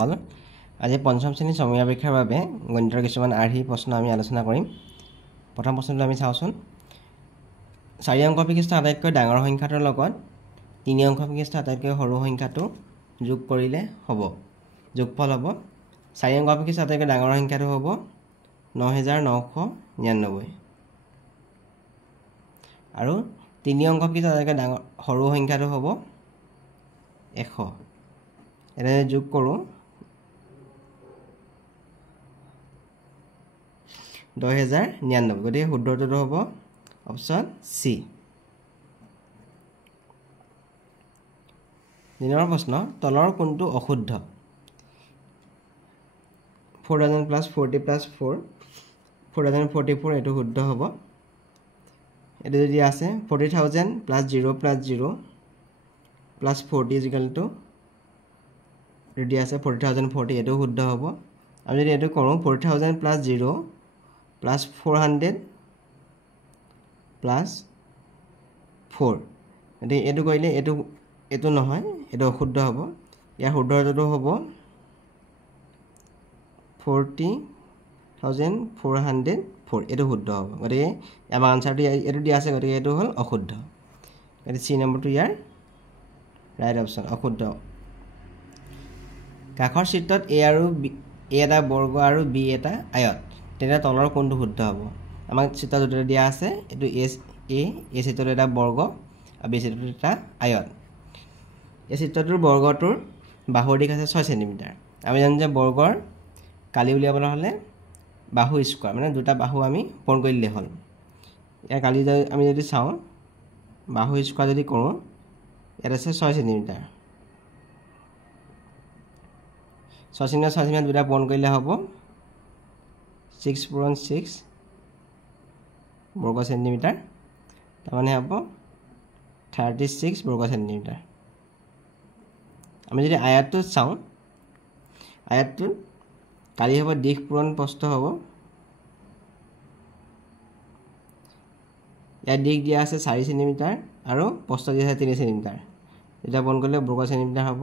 গ'ল আজি পঞ্চম শ্ৰেণীৰ সমীয়া পৰীক্ষাৰ বাবে গণিতৰ কিছুমান আৰ্হি প্ৰশ্ন আমি আলোচনা কৰিম। প্ৰথম প্ৰশ্নটো আমি চাওঁচোন। 4 অংক বিশিষ্ট আটাইতকৈ ডাঙৰ সংখ্যাটোৰ লগত 3 অংক বিশিষ্ট আটাইতকৈ সৰু সংখ্যাটো যোগ কৰিলে হ'ব। যোগফল হ'ব 4 অংক বিশিষ্ট আটাইতকৈ ডাঙৰ সংখ্যাটো হ'ব 9999 আৰু 3 অংক বিশিষ্ট আটাইতকৈ ডাঙৰ সৰু সংখ্যাটো হ'ব 100। এনে যোগ কৰোঁ 10099, গতিকে শুদ্ধটো হ'ব অপশ্যন চি। 2 নম্বৰ প্ৰশ্ন, তলৰ কোনটো অশুদ্ধ? 4000 + 40 + 4 4044 এইটো শুদ্ধ হ'ব। এইটো যদি আছে 40000 + 0 + 0 + 40 = যদি আছে 40040 এইটো শুদ্ধ হ'ব। আমি যদি এইটো কৰোঁ 40000 + 0 + 400 + 4, গতিকে এইটো কৰিলে এইটো নহয়, এইটো অশুদ্ধ হ'ব। ইয়াৰ শুদ্ধটো হ'ব 40404, এইটো শুদ্ধ হ'ব। গতিকে আমাৰ আনচাৰটো এইটো দিয়া আছে, গতিকে এইটো হ'ল অশুদ্ধ। গতিকে চি নম্বৰটো ইয়াৰ ৰাইট অপশ্যন, অশুদ্ধ। কাষৰ চিত্ৰত এ এটা বৰ্গ আৰু বি এটা আয়ত, তেতিয়া তলৰ কোনটো শুদ্ধ হ'ব? আমাক চিত্ৰ দুটা দিয়া আছে, এইটো এই চিত্ৰটো এটা বৰ্গ আৰু বি চিত্ৰটো এটা আয়ত। এই চিত্ৰটোৰ বৰ্গটোৰ বাহুৰ দিশ আছে 6 চেণ্টিমিটাৰ। আমি জানো যে বৰ্গৰ কালি উলিয়াবলৈ হ'লে বাহু স্কোৱাৰ, মানে দুটা বাহু আমি পূৰণ কৰি দিলে হ'ল। ইয়াৰ কালি আমি যদি চাওঁ, বাহু স্কোৱাৰ যদি কৰোঁ, ইয়াত আছে 6 চেণ্টিমিটাৰ। 6 চেণ্টিমিটাৰ দুটা পূৰণ কৰিলে হ'ব 6 × 6 বৰ্গ চেণ্টিমিটাৰ, তাৰমানে হ'ব 36 বৰ্গ চেণ্টিমিটাৰ। আমি যদি আয়তটো চাওঁ, আয়তটোত কালি হ'ব দিশ পূৰণ প্ৰস্থ হ'ব। ইয়াৰ দিশ দিয়া আছে 4 চেণ্টিমিটাৰ আৰু প্ৰস্থ দিয়া আছে 3 চেণ্টিমিটাৰ। এতিয়া পূৰণ কৰিলে বৰ্গ চেণ্টিমিটাৰ হ'ব।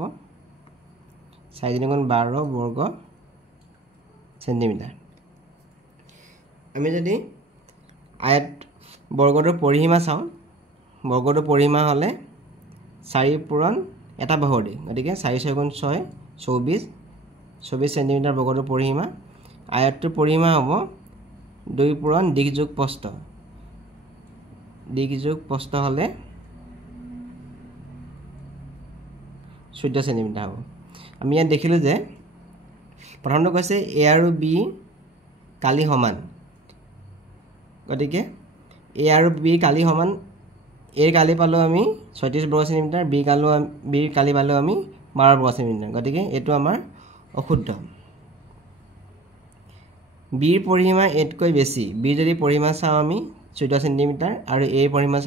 4 × 12 বৰ্গ চেণ্টিমিটাৰ। আমি যদি আয়ত বৰ্গটোৰ পৰিসীমা চাওঁ, বৰ্গটোৰ পৰিসীমা হ'লে 4 পূৰণ এটা বাহুৰ দিশ, গতিকে 4 × 6 = 24 চেণ্টিমিটাৰ বৰ্গটোৰ পৰিসীমা। আয়তটোৰ পৰিসীমা হ'ব 2 পূৰণ দিশ যোগ প্ৰস্থ, দিশ যোগ প্ৰস্থ হ'লে 14 চেণ্টিমিটাৰ হ'ব। আমি ইয়াত দেখিলোঁ যে প্ৰথমটো কৈছে এ আৰু বি কালি সমান, গতিকে এ আৰু বি কালি সমান। এৰ কালি পালোঁ আমি 36 বৰ্গ চেণ্টিমিটাৰ, বিৰ কালি পালোঁ আমি 12 বৰ্গ চেণ্টিমিটাৰ, গতিকে এইটো আমাৰ অশুদ্ধ। বিৰ পৰিসীমা এতকৈ বেছি। বিৰ যদি পৰিসীমা চাওঁ আমি 14 চেণ্টিমিটাৰ আৰু এৰ পৰিসীমা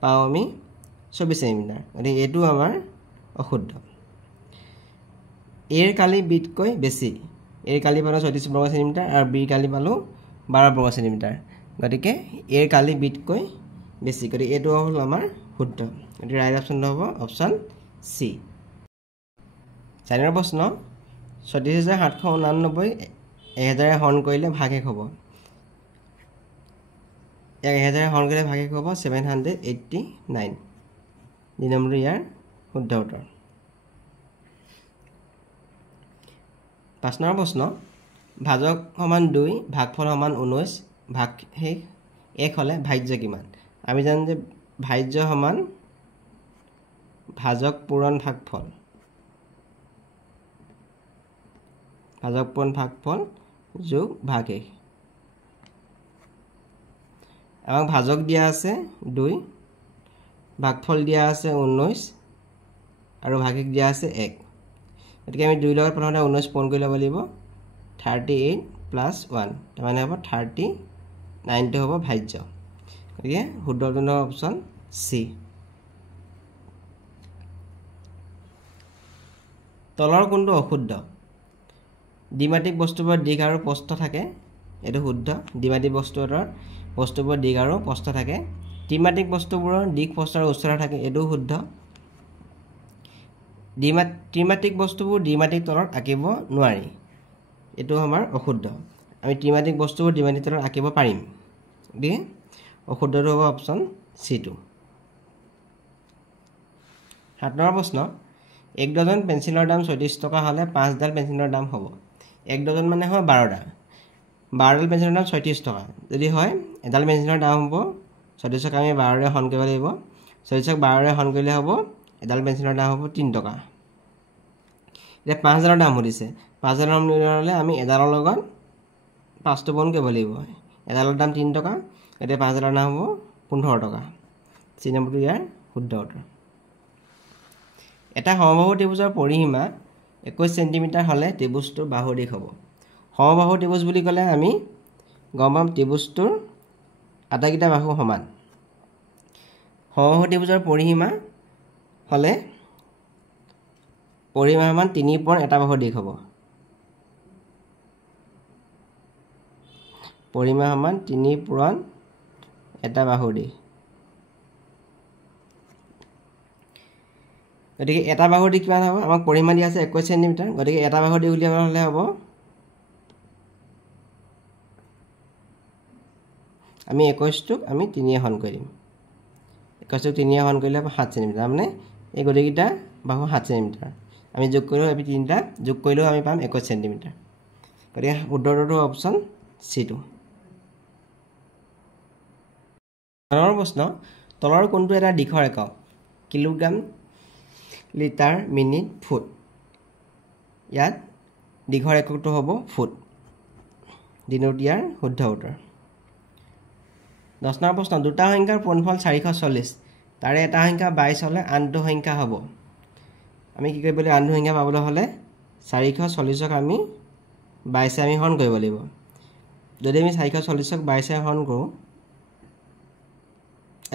পাওঁ আমি 24 চেণ্টিমিটাৰ, গতিকে এইটো আমাৰ অশুদ্ধ। এৰ কালি বিতকৈ বেছি। এৰ কালি পালোঁ 36 বৰ্গ চেণ্টিমিটাৰ আৰু বিৰ কালি পালোঁ 12 বৰ্গ চেণ্টিমিটাৰ, গতিকে এৰ কালি বিতকৈ বেছি, গতিকে এইটো হ'ল আমাৰ শুদ্ধ। গতিকে ৰাইট অপশ্যনটো হ'ব অপশ্যন চি। 4 নম্বৰ প্ৰশ্ন, 34789 1000 হৰণ কৰিলে ভাগশেষ হ'ব। ইয়াক 1000 হৰণ কৰিলে ভাগশেষ হ'ব 789। 2 নম্বৰটো ইয়াৰ শুদ্ধ উত্তৰ। 5 নম্বৰ প্ৰশ্ন, ভাজক সমান 2, ভাগফল সমান 19, ভাগশেষ 1 হ'লে ভাজ্য কিমান? আমি জানো যে ভাজ্য সমান ভাজক পূৰণ ভাগফল, ভাজক পূৰণ ভাগফল যোগ ভাগশেষ। আমাক ভাজক দিয়া আছে 2, ভাগফল দিয়া আছে 19 আৰু ভাগশেষ দিয়া আছে 1। গতিকে আমি 2 লগত প্ৰথমতে 19 পূৰণ কৰি ল'ব লাগিব। 38 + 1, তাৰমানে হ'ব 39টো হ'ব ভাজ্য। গতিকে শুদ্ধটো হ'ব অপশ্যন চি। তলৰ কোনটো অশুদ্ধ? দ্বিমাত্ৰিক বস্তুবোৰৰ দিশ আৰু প্ৰস্থ থাকে, এইটো শুদ্ধ। দ্বিমাত্ৰিক বস্তুবোৰৰ দিশ আৰু প্ৰস্থ থাকে। ত্ৰিমাত্ৰিক বস্তুবোৰৰ দিশ প্ৰস্থ আৰু উচ্চতা থাকে, এইটো শুদ্ধ। ত্ৰিমাত্ৰিক বস্তুবোৰ দ্বিমাত্ৰিক তলত আঁকিব নোৱাৰি এইটো আমাৰ অশুদ্ধ আমি ত্ৰিমাত্ৰিক বস্তুবোৰ দ্বিমাত্ৰিক তলত আঁকিব পাৰিম গতিকে অশুদ্ধটো হ'ব অপশ্যন C2 7 নম্বৰ প্ৰশ্ন 1 ডজন পেন্সিলৰ দাম 34 টকা হ'লে 5 ডাল পেন্সিলৰ দাম হ'ব 1 ডজন মানে হয় 12টা 12 ডাল পেন্সিলৰ দাম 36 টকা যদি হয় এডাল পেন্সিলৰ দাম হ'ব 36 ক আমি 12 ৰে হৰণ কৰিব লাগিব 36 ক 12 ৰে হৰণ কৰিলে হ'ব এডাল পেন্সিলৰ দাম হ'ব 3 টকা এতিয়া 5 ডালৰ দাম সুধিছে 5 ডালৰ দাম নিলে আমি এডালৰ লগত 5 টো বন কৰিব লাগিব এডালৰ দাম 3 টকা এতিয়া 5 ডালৰ দাম হ'ব 15 টকা চি নম্বৰটো ইয়াৰ শুদ্ধ উত্তৰ এটা সমবাহু ত্ৰিভুজৰ পৰিসীমা 21 সেন্টিমিটাৰ হলে ত্ৰিভুজটোৰ বাহু দিশ হ'ব সমবাহু ত্ৰিভুজ বুলি ক'লে আমি গম পাম ত্ৰিভুজটোৰ আটাইকেইটা বাহু সমান সমবাহু ত্ৰিভুজৰ পৰিসীমা হলে পৰিসীমা সমান 3 পূৰণ এটা বাহুৰ দিশ হ'ব পৰিসীমা সমান 3 পূৰণ এটা বাহুৰ দিশ গতিকে এটা বাহুৰ দিশ কিমান হ'ব আমাক পৰিসীমা দিয়া আছে 21 সেন্টিমিটাৰ গতিকে এটা বাহুৰ দিশ উলিয়াব হলে হ'ব আমি 21 টোক আমি 3 এ হৰণ কৰিম 21 টোক 3 এ হৰণ কৰিলে 7 সেন্টিমিটাৰ মানে এই গতিকেইটা বাহু 7 সেন্টিমিটাৰ আমি যোগ কৰিলেও আমি তিনিটা যোগ কৰিলেও আমি পাম 21 সেন্টিমিটাৰ গতিকে উত্তৰটো অপশ্যন C2 নম্বৰ প্ৰশ্ন তলৰ কোনটো এটা দিশৰ একক কিলোগ্ৰাম লিটাৰ মিনিট ফুট ইয়াত দিশৰ এককটো হ'ব ফুট দিনটিয়াৰ শুদ্ধ উত্তৰ 10 নম্বৰ প্ৰশ্ন দুটা সংখ্যাৰ পূৰ্ণফল 440 তাৰে এটা সংখ্যা 22 হলে আনটো সংখ্যা হ'ব আমি কি কৰিব লাগিব আনটো সংখ্যা পাবলৈ হলে 440 ক আমি 22 আমি হৰণ কৰিব লাগিব যদি আমি 440 ক 22 হৰণ কৰোঁ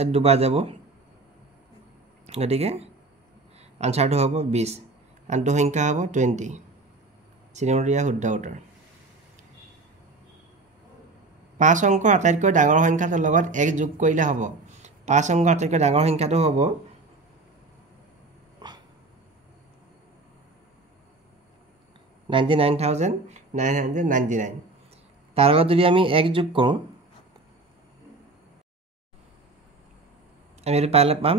এত দুবাৰ যাব গতিকে আনসাৰটো হ'ব 20 আনটো সংখ্যা হ'ব 20 চিনেমৰিয়া শুদ্ধ উত্তৰ 5 অংকৰ আটাইতকৈ ডাঙৰ সংখ্যাটোৰ লগত 1 যোগ কৰিলে হ'ব 5 অংকৰ আটাইতকৈ ডাঙৰ সংখ্যাটো হ'ব 99,999 তাৰ লগত যদি আমি 1 যোগ কৰোঁ আমি এটো পালে পাম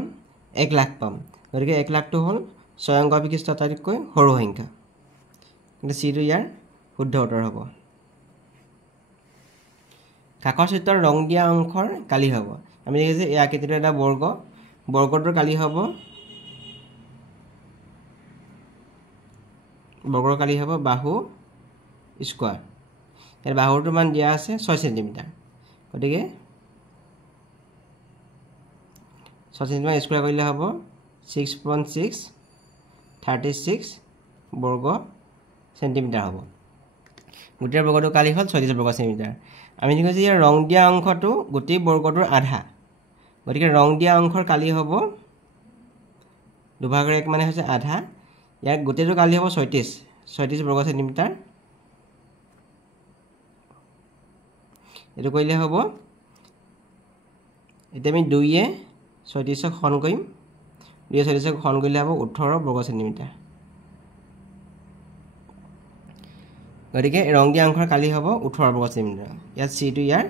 1 লাখ পাম গতিকে 1 লাখটো হ'ল 6 অংক বিশিষ্ট আটাইতকৈ সৰু সংখ্যা কিন্তু সিটো ইয়াৰ শুদ্ধ উত্তৰ হ'ব কাকৰ চিত্ৰৰ ৰং দিয়া অংশৰ কালি হ'ব আমি দেখিছে এই আকৃতিটো এটা বৰ্গ বৰ্গটোৰ কালি হ'ব বৰ্গৰ কালি হ'ব বাহু স্কয়াৰ এৰ বাহুটোৰ মান দিয়া আছে 6 সেন্টিমিটাৰ গতিকে 6 সেন্টিমিটাৰ স্কয়াৰ কৰিলে হ'ব 6.6 36 বৰ্গ সেন্টিমিটাৰ হ'ব গোটেই বৰ্গটোৰ কালি হ'ল 36 বৰ্গ সেন্টিমিটাৰ আমি দেখো যে ৰং দিয়া অংশটো গোটেই বৰ্গটোৰ আধা গতিকে ৰং দিয়া অংশৰ কালি হ'ব দুভাগৰ এক মানে হৈছে আধা ইয়াৰ গোটেইটো কালি হ'ব 36 বৰ্গ সেন্টিমিটাৰ এটো কইলে হ'ব এতে আমি 2 এ 36 ক হৰণ কৰিম 2 36 ক হৰণ কৰিলে হ'ব 18 বৰ্গ সেন্টিমিটাৰ গতিকে ৰং দিয়া অংশৰ কালি হ'ব 18 বৰ্গ সেন্টিমিটাৰ ইয়াত C টো ইয়াৰ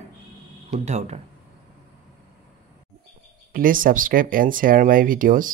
শুদ্ধ উত্তৰ Please subscribe and share my videos